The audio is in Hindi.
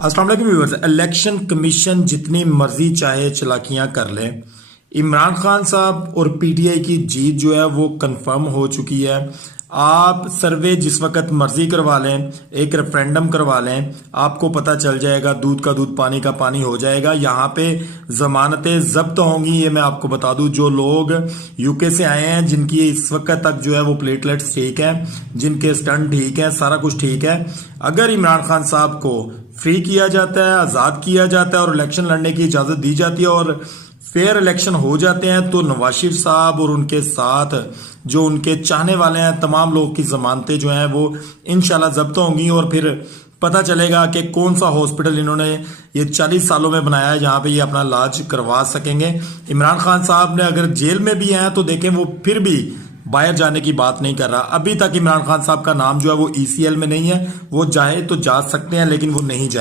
अस्सलाम वालेकुम व्यूअर्स। इलेक्शन कमीशन जितनी मर्जी चाहे चलाकियां कर ले, इमरान खान साहब और पीटीआई की जीत जो है वो कंफर्म हो चुकी है। आप सर्वे जिस वक्त मर्जी करवा लें, एक रेफरेंडम करवा लें, आपको पता चल जाएगा, दूध का दूध पानी का पानी हो जाएगा। यहाँ पे जमानतें जब्त होंगी, ये मैं आपको बता दूं। जो लोग यूके से आए हैं, जिनकी इस वक्त तक जो है वो प्लेटलेट्स ठीक है, जिनके स्टंट ठीक है, सारा कुछ ठीक है, अगर इमरान खान साहब को फ्री किया जाता है, आज़ाद किया जाता है और इलेक्शन लड़ने की इजाज़त दी जाती है और फेयर इलेक्शन हो जाते हैं, तो नवाज शरीफ साहब और उनके साथ जो उनके चाहने वाले हैं तमाम लोग की जमानतें जो हैं वो इंशाल्लाह जब्त होंगी और फिर पता चलेगा कि कौन सा हॉस्पिटल इन्होंने ये 40 सालों में बनाया है जहां पे ये अपना इलाज करवा सकेंगे। इमरान खान साहब ने अगर जेल में भी हैं तो देखें, वो फिर भी बाहर जाने की बात नहीं कर रहा। अभी तक इमरान खान साहब का नाम जो है वो ईसीएल में नहीं है। वो चाहे तो जा सकते हैं, लेकिन वो नहीं जाए।